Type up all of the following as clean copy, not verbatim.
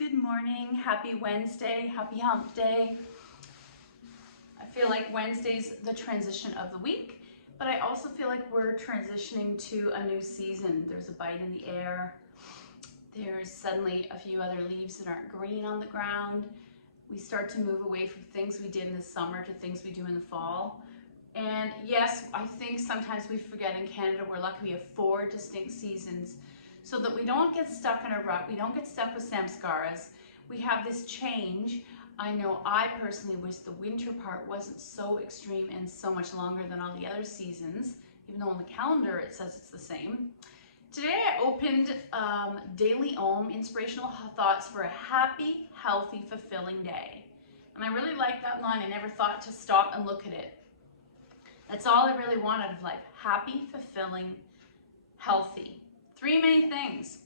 Good morning, happy Wednesday, happy hump day. I feel like Wednesday's the transition of the week, but I also feel like we're transitioning to a new season. There's a bite in the air. There's suddenly a few other leaves that aren't green on the ground. We start to move away from things we did in the summer to things we do in the fall. And yes, I think sometimes we forget in Canada we're lucky we have 4 distinct seasons, so that we don't get stuck in a rut, we don't get stuck with samskaras. We have this change. I know I personally wish the winter part wasn't so extreme and so much longer than all the other seasons, even though on the calendar it says it's the same. Today I opened Daily Om, inspirational thoughts for a happy, healthy, fulfilling day. And I really like that line. I never thought to stop and look at it. That's all I really want out of life. Happy, fulfilling, healthy. 3 main things.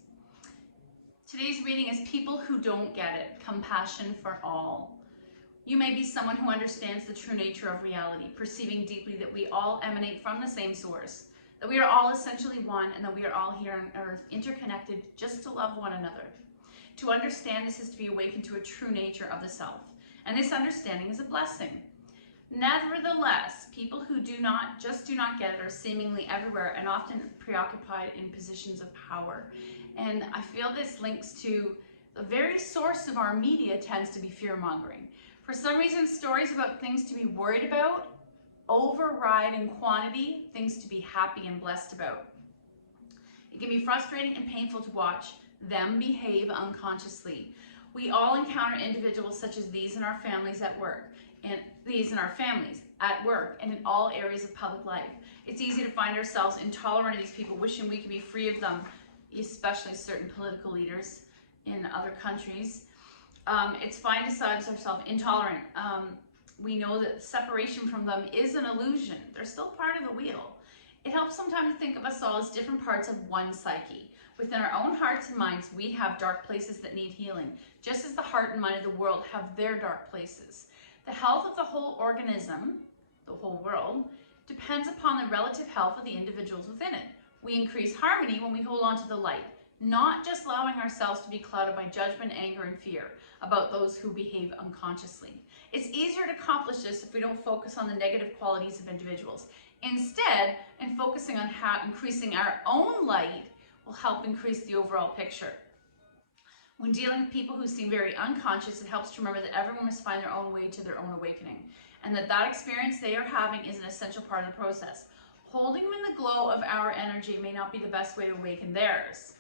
Today's reading is People Who Don't Get It, Compassion for All. You may be someone who understands the true nature of reality, perceiving deeply that we all emanate from the same source, that we are all essentially one, and that we are all here on earth, interconnected just to love one another. To understand this is to be awakened to a true nature of the self, and this understanding is a blessing. Nevertheless, people who do not get it are seemingly everywhere and often preoccupied in positions of power. And I feel this links to the very source of our media tends to be fear-mongering. For some reason, stories about things to be worried about override in quantity things to be happy and blessed about. It can be frustrating and painful to watch them behave unconsciously. We all encounter individuals such as these in our families at work, and these in our families, at work, and in all areas of public life. It's easy to find ourselves intolerant of these people, wishing we could be free of them, especially certain political leaders in other countries. It's fine to find ourselves intolerant. We know that separation from them is an illusion. They're still part of the wheel. It helps sometimes to think of us all as different parts of one psyche. Within our own hearts and minds, we have dark places that need healing, just as the heart and mind of the world have their dark places. The health of the whole organism, the whole world, depends upon the relative health of the individuals within it. We increase harmony when we hold on to the light, not just allowing ourselves to be clouded by judgment, anger, and fear about those who behave unconsciously. It's easier to accomplish this if we don't focus on the negative qualities of individuals. Instead, in focusing on how increasing our own light will help increase the overall picture. When dealing with people who seem very unconscious, it helps to remember that everyone must find their own way to their own awakening, and that experience they are having is an essential part of the process. Holding them in the glow of our energy may not be the best way to awaken theirs.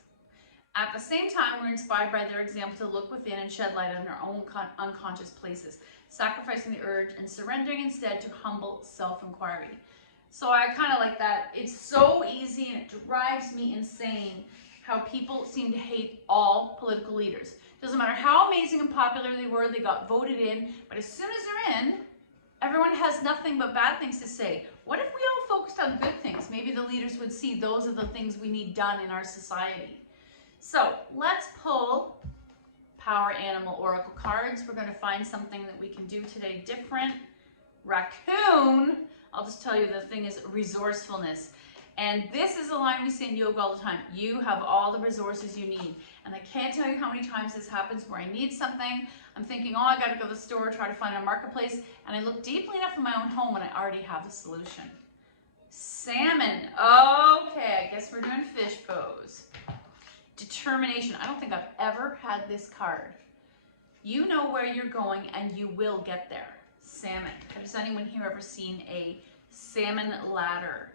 At the same time, we're inspired by their example to look within and shed light on our own unconscious places, sacrificing the urge and surrendering instead to humble self-inquiry. So I kind of like that. It's so easy and it drives me insane how people seem to hate all political leaders. Doesn't matter how amazing and popular they were, they got voted in, but as soon as they're in, everyone has nothing but bad things to say. What if we all focused on good things? Maybe the leaders would see those are the things we need done in our society. So let's pull Power Animal Oracle cards. We're going to find something that we can do today different. Raccoon, I'll just tell you the thing is resourcefulness. And this is a line we say in yoga all the time. You have all the resources you need. And I can't tell you how many times this happens where I need something. I'm thinking, oh, I got to go to the store, try to find a marketplace. And I look deeply enough in my own home and I already have the solution. Salmon. Okay, I guess we're doing fish pose. Determination. I don't think I've ever had this card. You know where you're going and you will get there. Salmon. Has anyone here ever seen a salmon ladder?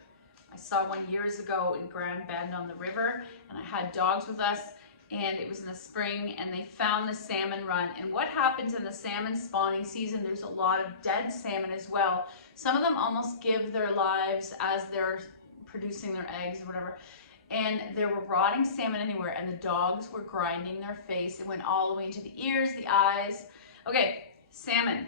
I saw one years ago in Grand Bend on the river, and I had dogs with us, and it was in the spring, and they found the salmon run. And what happens in the salmon spawning season, there's a lot of dead salmon as well. Some of them almost give their lives as they're producing their eggs or whatever. And there were rotting salmon anywhere, and the dogs were grinding their face. It went all the way into the ears, the eyes. Okay, salmon.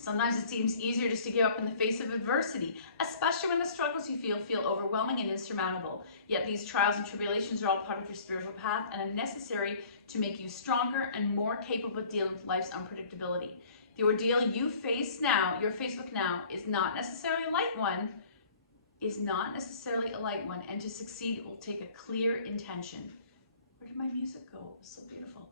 Sometimes it seems easier just to give up in the face of adversity, especially when the struggles you feel overwhelming and insurmountable. Yet these trials and tribulations are all part of your spiritual path and are necessary to make you stronger and more capable of dealing with life's unpredictability. The ordeal you face now, you're faced with now, is not necessarily a light one, and to succeed it will take a clear intention. Where did my music go? It was so beautiful.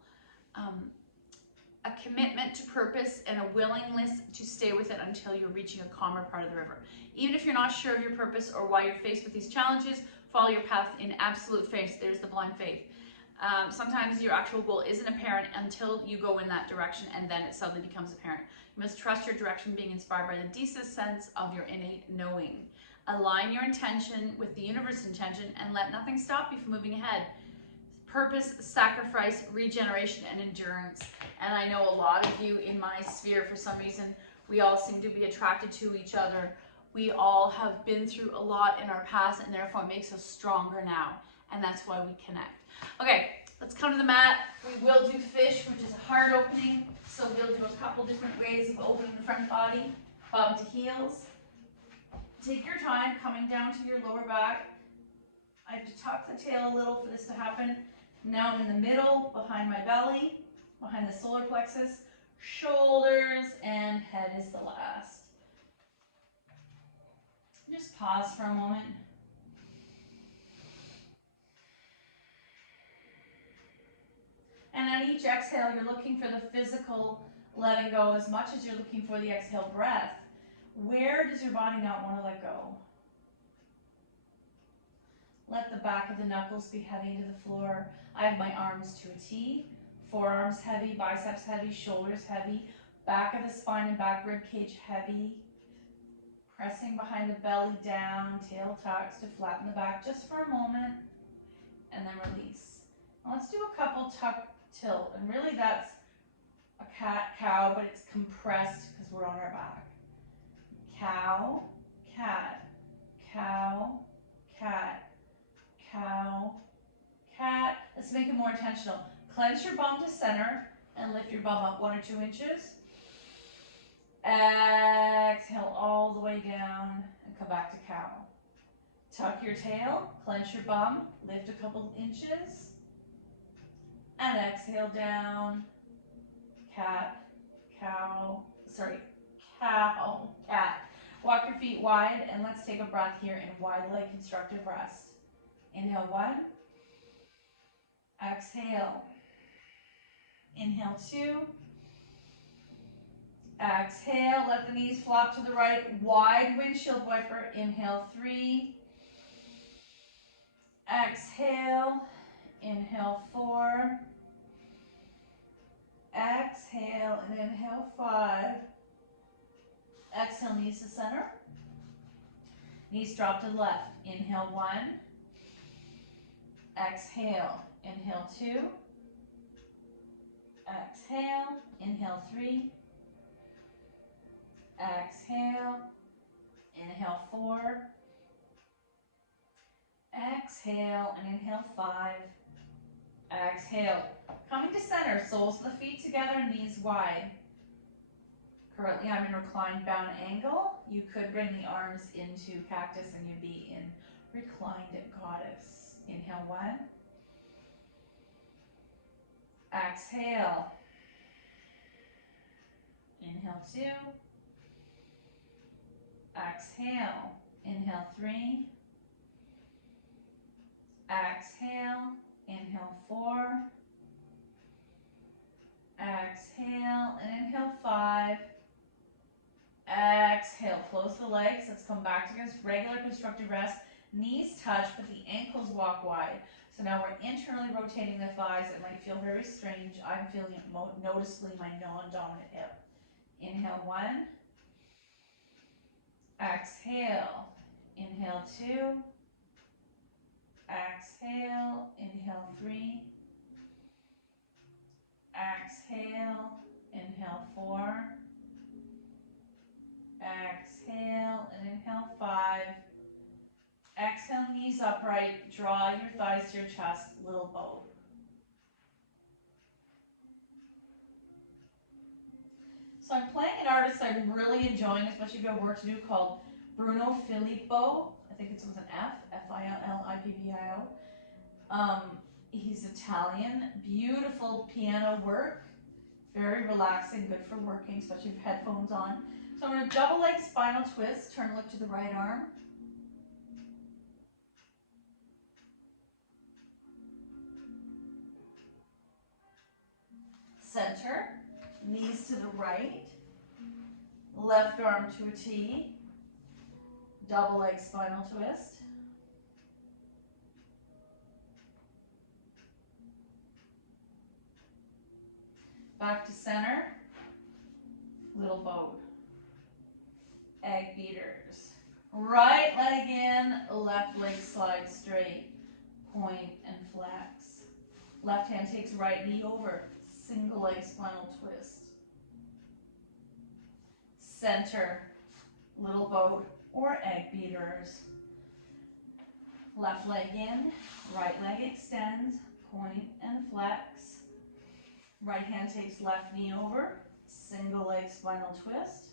a commitment to purpose and a willingness to stay with it until you're reaching a calmer part of the river. Even if you're not sure of your purpose or why you're faced with these challenges, follow your path in absolute faith. There's the blind faith. Sometimes your actual goal isn't apparent until you go in that direction, and then it suddenly becomes apparent. You must trust your direction, being inspired by the deepest sense of your innate knowing. Align your intention with the universe's intention and let nothing stop you from moving ahead. Purpose, sacrifice, regeneration, and endurance. And I know a lot of you in my sphere, for some reason, we all seem to be attracted to each other. We all have been through a lot in our past, and therefore it makes us stronger now. And that's why we connect. Okay, let's come to the mat. We will do fish, which is a hard opening. So we'll do a couple different ways of opening the front body. Bottom to heels. Take your time coming down to your lower back. I have to tuck the tail a little for this to happen. Now I'm in the middle, behind my belly, behind the solar plexus. Shoulders and head is the last. Just pause for a moment. And at each exhale, you're looking for the physical letting go as much as you're looking for the exhale breath. Where does your body not want to let go? Let the back of the knuckles be heavy into the floor. I have my arms to a T. Forearms heavy, biceps heavy, shoulders heavy, back of the spine and back rib cage heavy. Pressing behind the belly down, tail tucks to flatten the back just for a moment, and then release. Now let's do a couple tuck tilt, and really that's a cat, cow, but it's compressed because we're on our back. Cow, cat, cow, cat, cow, cat. Let's make it more intentional. Clench your bum to center and lift your bum up 1 or 2 inches. Exhale all the way down and come back to cow. Tuck your tail, clench your bum, lift a couple inches, and exhale down. Cat, cow, cow, cat. Walk your feet wide, and let's take a breath here in wide leg constructive rest. Inhale 1. Exhale. Inhale 2. Exhale, let the knees flop to the right. Wide windshield wiper. Inhale 3. Exhale. Inhale 4. Exhale and inhale 5. Exhale, knees to center. Knees drop to the left. Inhale 1. Exhale. Inhale 2. Exhale. Inhale 3. Exhale. Inhale 4. Exhale and inhale 5. Exhale. Coming to center, soles of the feet together, knees wide. Currently I'm in reclined bound angle. You could bring the arms into cactus and you'd be in reclined goddess. Inhale 1. Exhale. Inhale 2. Exhale. Inhale 3. Exhale. Inhale 4. Exhale and inhale 5. Exhale, close the legs. Let's come back to this regular constructive rest. Knees touch, but the ankles walk wide. So now we're internally rotating the thighs. It might feel very strange. I'm feeling it noticeably in my non-dominant hip. Inhale 1. Exhale. Inhale 2. Exhale. Inhale 3. Exhale. Inhale 4. Exhale and inhale 5. Exhale, knees upright. Draw your thighs to your chest, little bow. So I'm playing an artist I'm really enjoying, especially if you have work to do, called Bruno Filippo. I think it's with an F, F-I-L-L-I-P-P-I-O. He's Italian. Beautiful piano work. Very relaxing, good for working, especially with headphones on. So I'm going to double leg spinal twist, turn look to the right arm. Center, knees to the right, left arm to a T, double leg spinal twist. Back to center, little boat. Egg beaters. Right leg in, left leg slides straight. Point and flex. Left hand takes right knee over. Single leg spinal twist. Center, little boat or egg beaters. Left leg in, right leg extends. Point and flex. Right hand takes left knee over. Single leg spinal twist.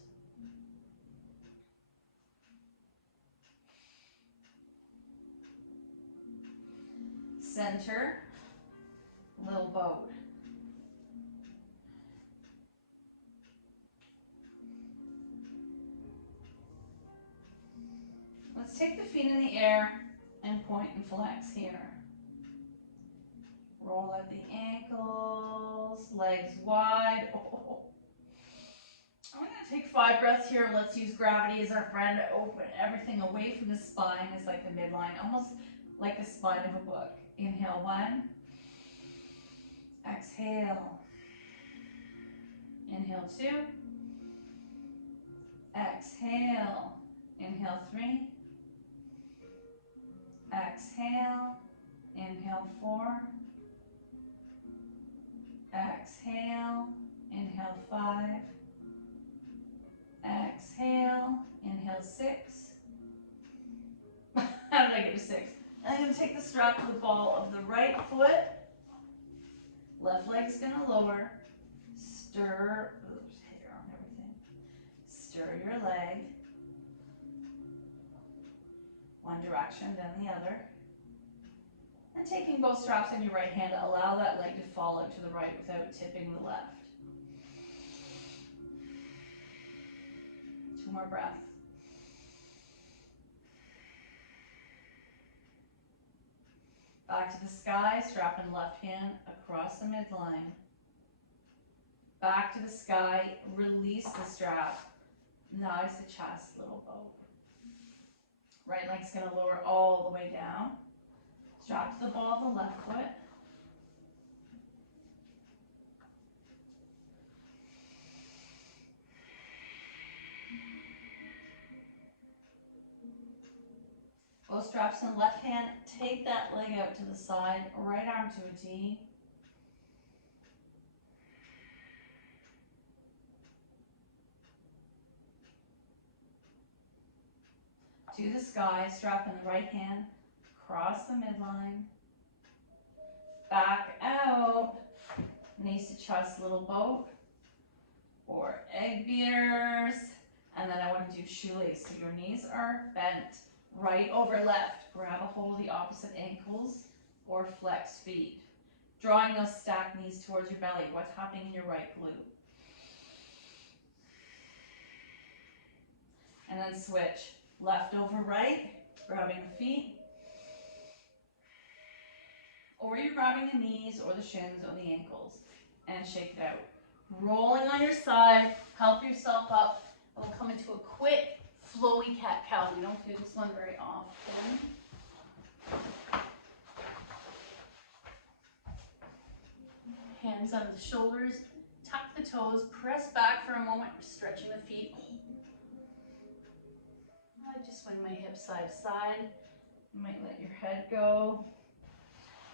Center, little boat. Let's take the feet in the air and point and flex here. Roll at the ankles, legs wide. Oh. I'm going to take 5 breaths here. Let's use gravity as our friend to open everything away from the spine. It's like the midline, almost like the spine of a book. Inhale 1. Exhale. Inhale 2. Exhale. Inhale 3. Exhale. Inhale 4. Exhale. Inhale 5. Exhale. Inhale 6. How did I get to 6? I'm going to take the strap to the ball of the right foot. Left leg's going to lower. Stir. Oops, hair on everything. Stir your leg. One direction, then the other. And taking both straps in your right hand, allow that leg to fall out to the right without tipping the left. 2 more breaths. Back to the sky, strap in left hand across the midline. Back to the sky, release the strap. Knives to chest, little boat. Right leg's going to lower all the way down. Strap to the ball of the left foot. Both straps in the left hand. Take that leg out to the side. Right arm to a T. To the sky, strap in the right hand. Cross the midline. Back out. Knees to chest, little boat. Or egg beaters. And then I want to do shoelace. So your knees are bent. Right over left. Grab a hold of the opposite ankles or flex feet. Drawing those stacked knees towards your belly. What's happening in your right glute? And then switch. Left over right. Grabbing the feet. Or you're grabbing the knees or the shins or the ankles. And shake it out. Rolling on your side. Help yourself up. We'll come into a quick flowy cat-cow. We don't do this one very often. Hands under the shoulders, tuck the toes, press back for a moment, stretching the feet. I just swing my hips side to side. You might let your head go.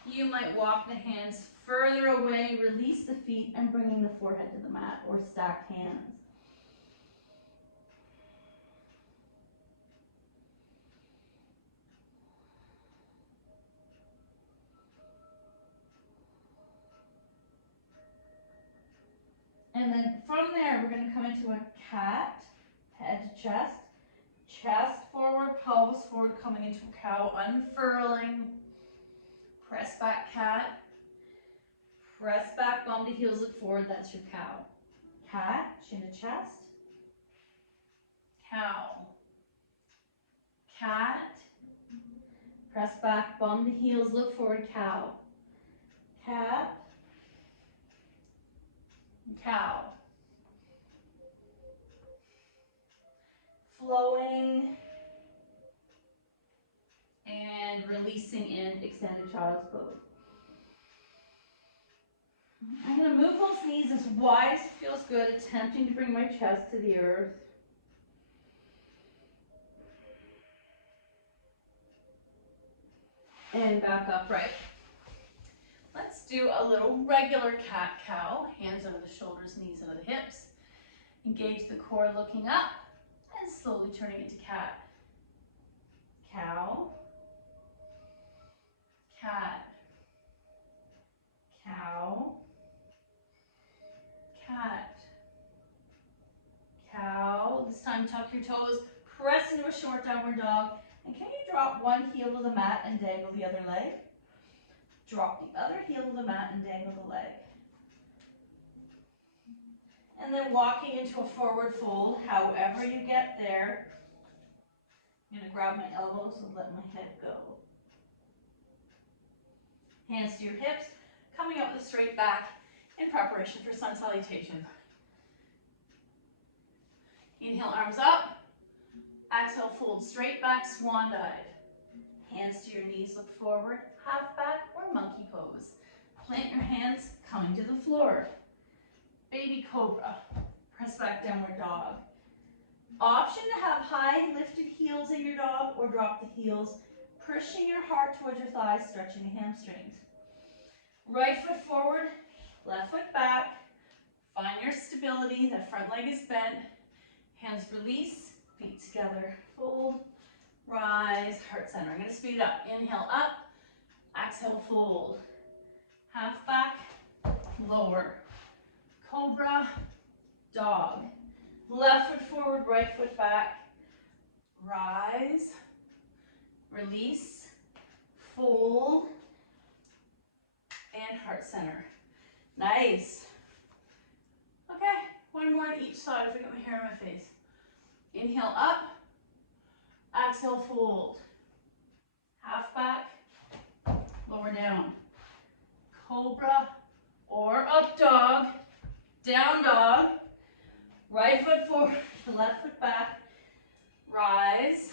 You might walk the hands further away, release the feet, and bringing the forehead to the mat or stacked hands. And then from there, we're going to come into a cat, head to chest, chest forward, pelvis forward, coming into a cow, unfurling, press back cat, press back, bum to heels, look forward, that's your cow. Cat, chin to chest, cow, cat, press back, bum to heels, look forward, cow, cat, Cow. Flowing and releasing in extended child's pose. I'm going to move those knees as wide as it feels good, attempting to bring my chest to the earth. And back upright. Let's do a little regular cat-cow. Hands over the shoulders, knees over the hips. Engage the core looking up and slowly turning into cat. Cow. Cat. Cow. Cat. Cow. This time tuck your toes, press into a short downward dog. And can you drop one heel to the mat and dangle the other leg? Drop the other heel to the mat and dangle the leg. And then walking into a forward fold, however you get there. I'm going to grab my elbows and let my head go. Hands to your hips, coming up with a straight back in preparation for sun salutation. Inhale, arms up. Exhale, fold straight back, swan dive. Hands to your knees, look forward, half back or monkey pose. Plant your hands, coming to the floor. Baby cobra, press back, downward dog. Option to have high lifted heels in your dog or drop the heels, pushing your heart towards your thighs, stretching the hamstrings. Right foot forward, left foot back. Find your stability, the front leg is bent. Hands release, feet together, fold, rise, heart center. I'm going to speed it up. Inhale up, exhale fold. Half back, lower. Cobra, dog. Left foot forward, right foot back. Rise, release, fold, and heart center. Nice. Okay, one more on each side if I get my hair in my face. Inhale up, exhale fold. Half back, lower down. Cobra or up dog, down dog. Right foot forward, left foot back. Rise.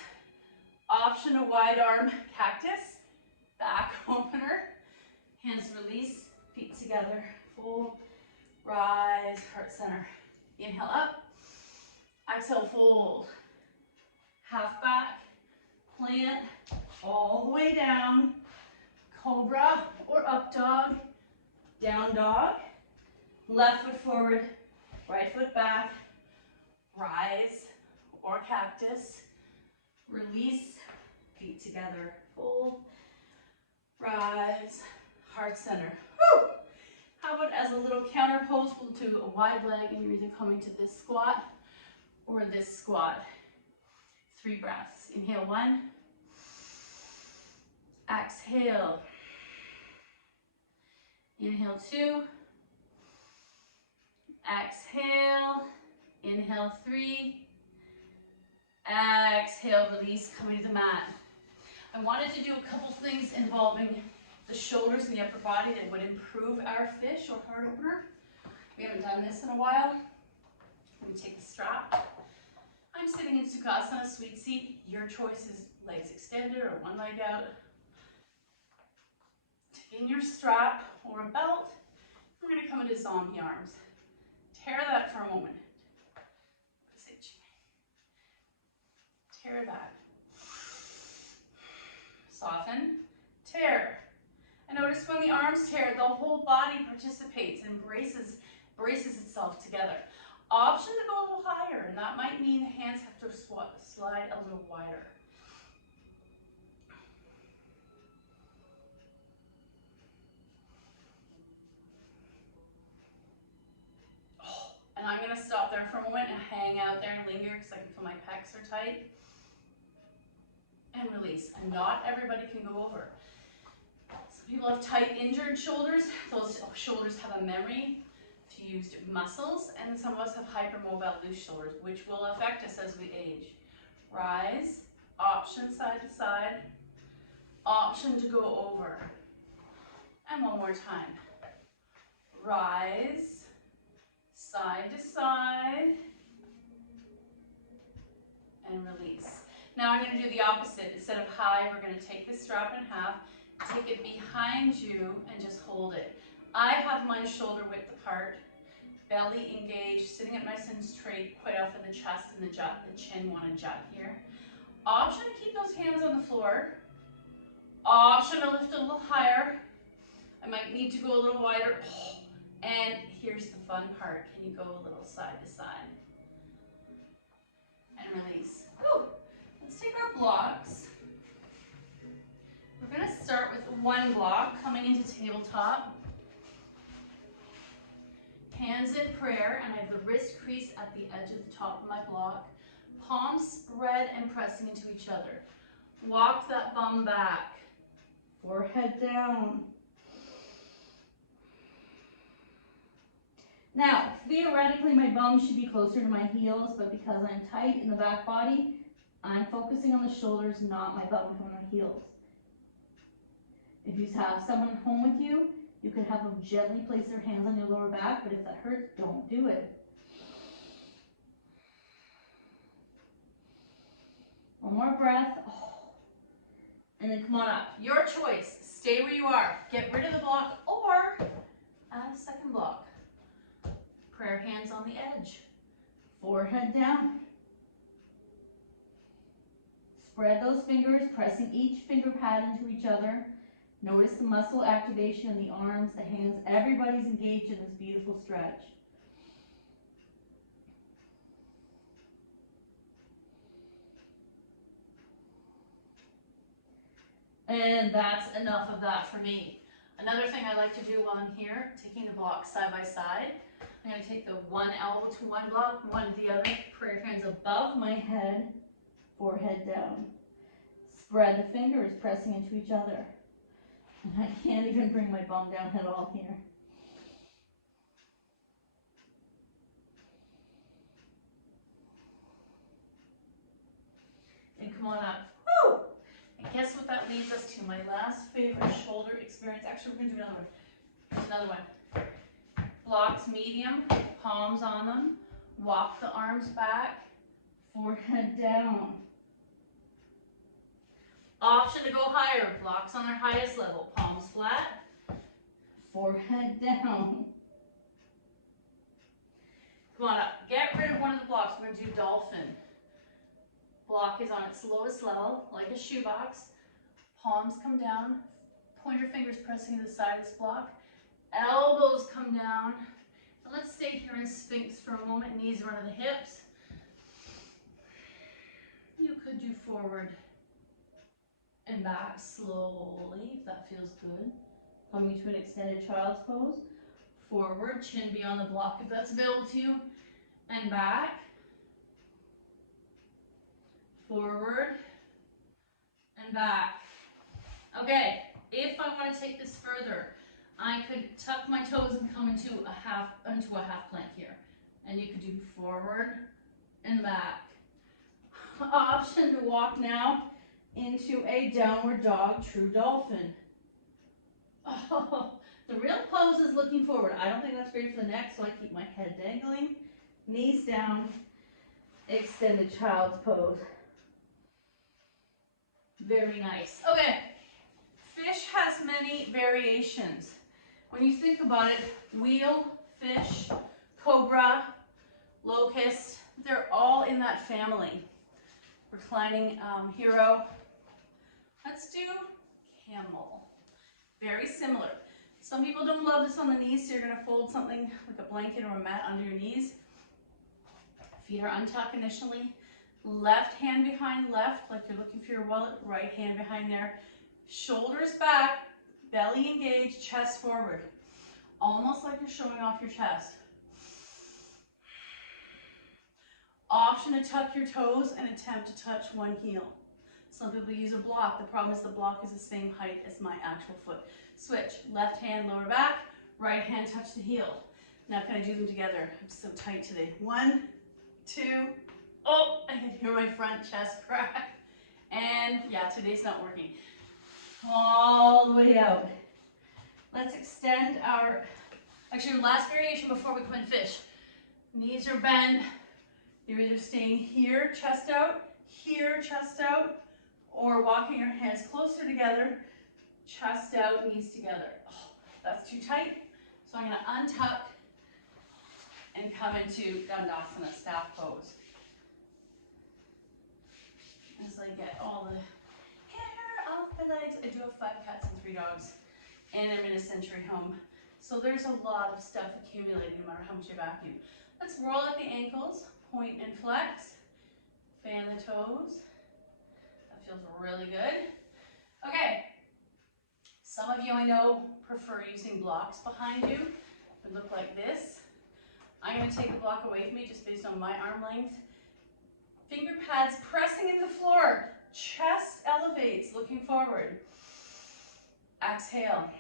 Option a wide arm cactus, back opener. Hands release, feet together, fold, rise, heart center. Inhale up, exhale fold. Half back, plant, all the way down. Cobra or up dog, down dog. Left foot forward, right foot back. Rise or cactus. Release, feet together, fold, rise, heart center. Whew. How about as a little counter pose, we'll do a wide leg and you're either coming to this squat or this squat. 3 breaths. Inhale 1. Exhale. Inhale 2. Exhale. Inhale 3. Exhale, release, coming to the mat. I wanted to do a couple things involving the shoulders and the upper body that would improve our fish or heart opener. We haven't done this in a while. Let me take the strap. I'm sitting in Sukhasana, sweet seat. Your choice is legs extended or one leg out. Taking your strap or a belt, we're going to come into zombie arms. Tear that for a moment. Tear that. Soften, tear. And notice when the arms tear, the whole body participates and braces itself together. Option to go a little higher, and that might mean the hands have to slide a little wider. And I'm going to stop there for a moment and hang out there and linger because I can feel my pecs are tight. And release. And not everybody can go over. Some people have tight injured shoulders. Those shoulders have a memory to use muscles, and some of us have hypermobile loose shoulders, which will affect us as we age. Rise, option side to side, option to go over. And one more time. Rise, Side to side. And release. Now I'm going to do the opposite. Instead of high, we're going to take the strap in half, take it behind you, and just hold it. I have mine shoulder width apart, belly engaged, sitting up nice and straight, quite often the chest and the chin want to jut here. Option to keep those hands on the floor. Option to lift a little higher. I might need to go a little wider. And here's the fun part. Can you go a little side to side? And release. Whew. Let's take our blocks. We're going to start with one block coming into tabletop. Hands in prayer, and I have the wrist crease at the edge of the top of my block. Palms spread and pressing into each other. Walk that bum back. Forehead down. Now, theoretically, my bum should be closer to my heels, but because I'm tight in the back body, I'm focusing on the shoulders, not my bum on my heels. If you have someone at home with you, you can have them gently place their hands on your lower back, but if that hurts, don't do it. One more breath. And then come on up. Your choice. Stay where you are. Get rid of the block or add a second block. Prayer hands on the edge. Forehead down. Spread those fingers, pressing each finger pad into each other. Notice the muscle activation in the arms, the hands. Everybody's engaged in this beautiful stretch. And that's enough of that for me. Another thing I like to do while I'm here, taking the blocks side by side, I'm going to take the one elbow to one block, one to the other, prayer hands above My head, forehead down. Spread the fingers, pressing into each other. And I can't even bring my bum down at all here. and come on up. Woo! And guess what that leads us to? My last favorite shoulder experience. Actually, we're going to do another one. There's another one. Blocks medium, palms on them. Walk the arms back. Forehead down. Option to go higher. Blocks on their highest level. Palms flat. Forehead down. Come on up. Get rid of one of the blocks. We're going to do dolphin. Block is on its lowest level, like a shoebox. Palms come down. Pointer fingers pressing to the side of this block. Elbows come down. And let's stay here in Sphinx for a moment. Knees run to the hips. You could do forward and back slowly, if that feels good. Coming to an extended child's pose. Forward, chin beyond the block if that's available to you. And back. Forward and back. Okay, if I want to take this further, I could tuck my toes and come into a half plank here. And you could do forward and back. Option to walk now into a downward dog, true dolphin. Oh, the real pose is looking forward. I don't think that's great for the neck, so I keep my head dangling, knees down, Extended child's pose. Very nice. Okay, fish has many variations. When you think about it, wheel, fish, cobra, locust, they're all in that family. Reclining hero. Let's do camel. Very similar. Some people don't love this on the knees, so you're going to fold something like a blanket or a mat under your knees. Feet are untucked initially. Left hand behind left, like you're looking for your wallet. Right hand behind there. Shoulders back, belly engaged, chest forward. Almost like you're showing off your chest. Option to tuck your toes and attempt to touch one heel. Some people use a block. The problem is the block is the same height as my actual foot. Switch. Left hand lower back, right hand touch the heel. Now can I do them together? I'm so tight today. 1, 2, oh, I can hear my front chest crack. And yeah, today's not working. All the way out. Let's extend our, actually last variation before we come in fish. Knees are bent. You're either staying here, chest out, or walking your hands closer together, chest out, knees together. Oh, that's too tight. So I'm going to untuck and come into Dandasana, staff pose. As I get all the hair off my legs. I do have 5 cats and 3 dogs, and I'm in a century home. So there's a lot of stuff accumulating no matter how much you vacuum. Let's roll up the ankles, point and flex, fan the toes. That feels really good. Okay, some of you I know prefer using blocks behind you. It would look like this. I'm going to take the block away from me just based on my arm length. Finger pads pressing into the floor. Chest elevates, looking forward. Exhale.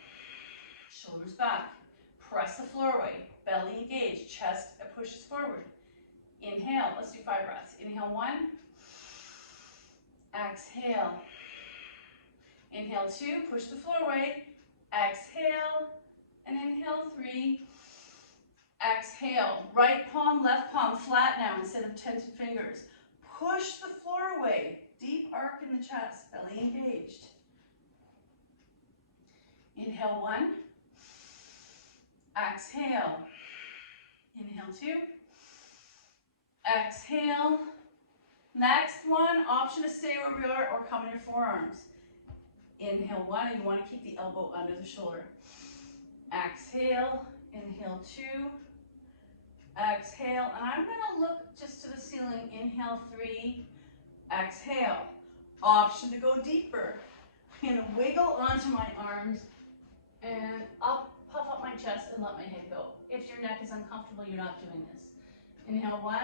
Shoulders back. Press the floor away. Belly engaged. Chest pushes forward. Inhale. Let's do 5 breaths. Inhale 1. Exhale. Inhale 2. Push the floor away. Exhale. And inhale 3. Exhale. Right palm, left palm flat now instead of tented fingers. Push the floor away. Deep arc in the chest. Belly engaged. Inhale 1. Exhale. Inhale 2. Exhale. Next one, option to stay where we are or come in your forearms. Inhale 1, and you want to keep the elbow under the shoulder. Exhale. Inhale 2. Exhale, and I'm going to look just to the ceiling. Inhale 3. Exhale. Option to go deeper. I'm going to wiggle onto my arms and up, puff up my chest and let my head go. If your neck is uncomfortable, you're not doing this. Inhale 1.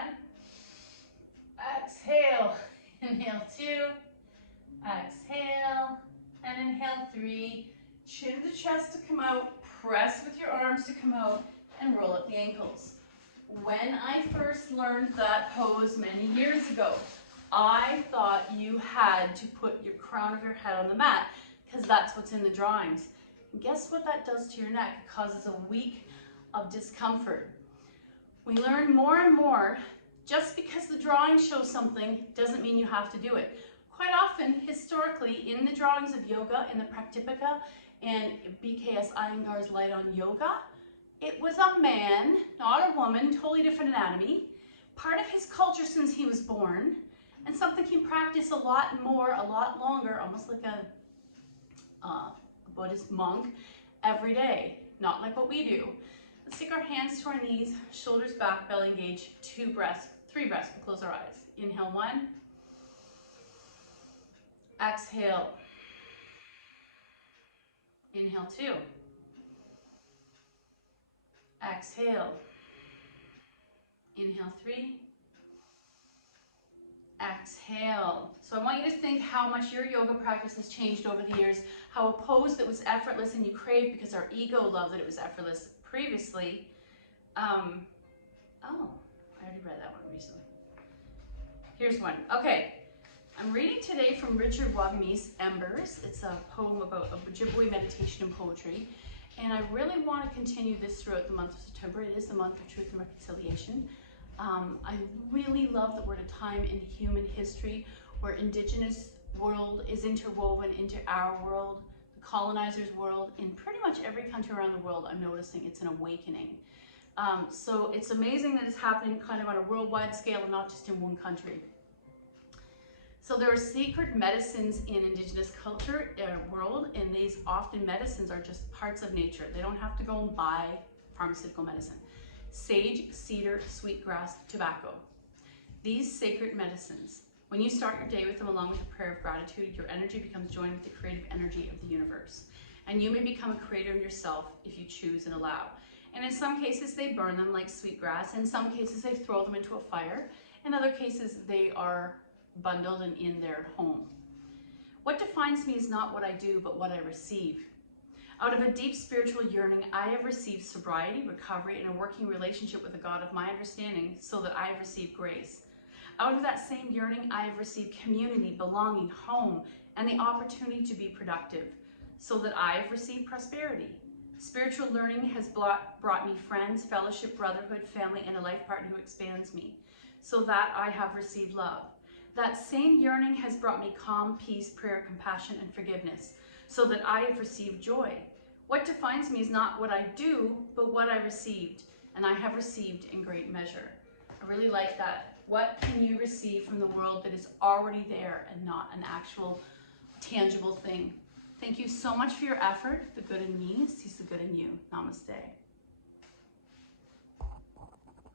Exhale. Inhale 2. Exhale. And inhale 3. Chin to chest to come out. Press with your arms to come out and roll up the ankles. When I first learned that pose many years ago, I thought you had to put your crown of your head on the mat because that's what's in the drawings. And guess what that does to your neck? It causes a week of discomfort. We learn more and more, just because the drawing shows something doesn't mean you have to do it. Quite often, historically, in the drawings of yoga, in the Praktipika and BKS Iyengar's Light on Yoga, it was a man, not a woman, totally different anatomy, part of his culture since he was born, and something he practiced a lot more, a lot longer, almost like a Buddhist monk, every day, not like what we do. Let's take our hands to our knees, shoulders back, belly engaged, 2 breaths, 3 breaths, we'll close our eyes. Inhale 1. Exhale. Inhale 2. Exhale. Inhale 3. Exhale. So I want you to think how much your yoga practice has changed over the years, how a pose that was effortless and you crave because our ego loved that it was effortless previously. I already read that one recently. Here's one. Okay. I'm reading today from Richard Wagamese, Embers. It's a poem about Ojibwe meditation and poetry. And I really want to continue this throughout the month of September. It is the month of truth and reconciliation. I really love that we're at a time in human history where Indigenous world is interwoven into our world, the colonizers' world. In pretty much every country around the world, I'm noticing it's an awakening. So it's amazing that it's happening kind of on a worldwide scale and not just in one country. So there are sacred medicines in Indigenous culture world, and these often medicines are just parts of nature. They don't have to go and buy pharmaceutical medicine. Sage, cedar, sweetgrass, tobacco. These sacred medicines, when you start your day with them along with a prayer of gratitude, your energy becomes joined with the creative energy of the universe. And you may become a creator of yourself if you choose and allow. And in some cases, they burn them like sweetgrass. In some cases, they throw them into a fire. In other cases, they are bundled and in their home. What defines me is not what I do, but what I receive. Out of a deep spiritual yearning, I have received sobriety, recovery, and a working relationship with the God of my understanding so that I have received grace. Out of that same yearning, I have received community, belonging, home, and the opportunity to be productive so that I have received prosperity. Spiritual learning has brought me friends, fellowship, brotherhood, family, and a life partner who expands me, so that I have received love. That same yearning has brought me calm, peace, prayer, compassion, and forgiveness, so that I have received joy. What defines me is not what I do, but what I received, and I have received in great measure. I really like that. What can you receive from the world that is already there and not an actual tangible thing? Thank you so much for your effort. The good in me sees the good in you. Namaste.